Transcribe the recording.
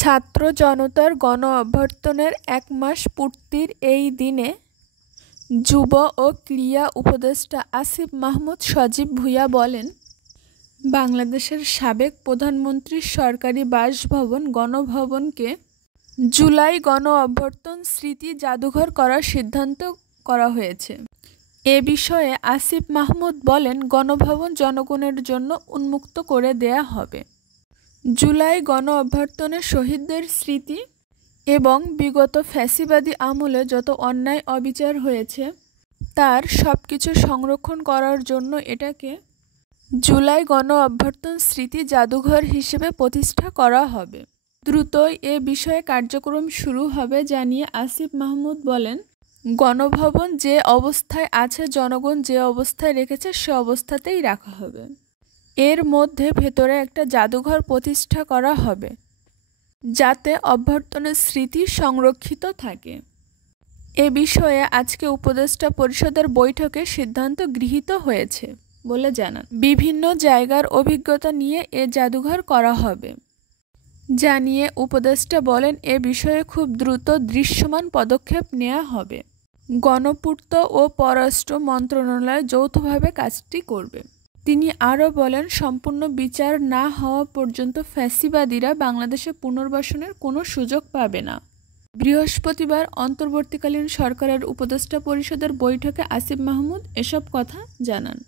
ছাত্র জনতার গণ অভ্যর্থনের ১ মাস পূর্তির এই দিনে যুব ও ক্রীড়া উপদেষ্টা আসিফ মাহমুদ সজীব ভূঁইয়া বলেন, বাংলাদেশের সাবেক প্রধানমন্ত্রীর সরকারি বাসভবন গণভবনকে জুলাই গণ অভ্যর্থন স্মৃতি জাদুঘর করার সিদ্ধান্ত করা হয়েছে। এ বিষয়ে আসিফ মাহমুদ বলেন, গণভবন জনগণের জন্য উন্মুক্ত করে দেয়া হবে। জুলাই গণ অভ্যর্থনে শহীদদের স্মৃতি এবং বিগত ফ্যাসিবাদী আমলে যত অন্যায় অবিচার হয়েছে তার সবকিছু সংরক্ষণ করার জন্য এটাকে জুলাই গণ অভ্যর্থন স্মৃতি জাদুঘর হিসেবে প্রতিষ্ঠা করা হবে। দ্রুতই এ বিষয়ে কার্যক্রম শুরু হবে জানিয়ে আসিফ মাহমুদ বলেন, গণভবন যে অবস্থায় আছে জনগণ যে অবস্থায় রেখেছে সে অবস্থাতেই রাখা হবে। এর মধ্যে ভেতরে একটা জাদুঘর প্রতিষ্ঠা করা হবে যাতে অভ্যর্থনের স্মৃতি সংরক্ষিত থাকে। এ বিষয়ে আজকে উপদেষ্টা পরিষদের বৈঠকে সিদ্ধান্ত গৃহীত হয়েছে বলে জানান। বিভিন্ন জায়গার অভিজ্ঞতা নিয়ে এ জাদুঘর করা হবে জানিয়ে উপদেষ্টা বলেন, এ বিষয়ে খুব দ্রুত দৃশ্যমান পদক্ষেপ নেওয়া হবে। গণপূর্ত ও পররাষ্ট্র মন্ত্রণালয় যৌথভাবে কাজটি করবে। তিনি আরও বলেন, সম্পূর্ণ বিচার না হওয়া পর্যন্ত ফ্যাসিবাদীরা বাংলাদেশে পুনর্বাসনের কোনো সুযোগ পাবে না। বৃহস্পতিবার অন্তর্বর্তীকালীন সরকারের উপদেষ্টা পরিষদের বৈঠকে আসিফ মাহমুদ এসব কথা জানান।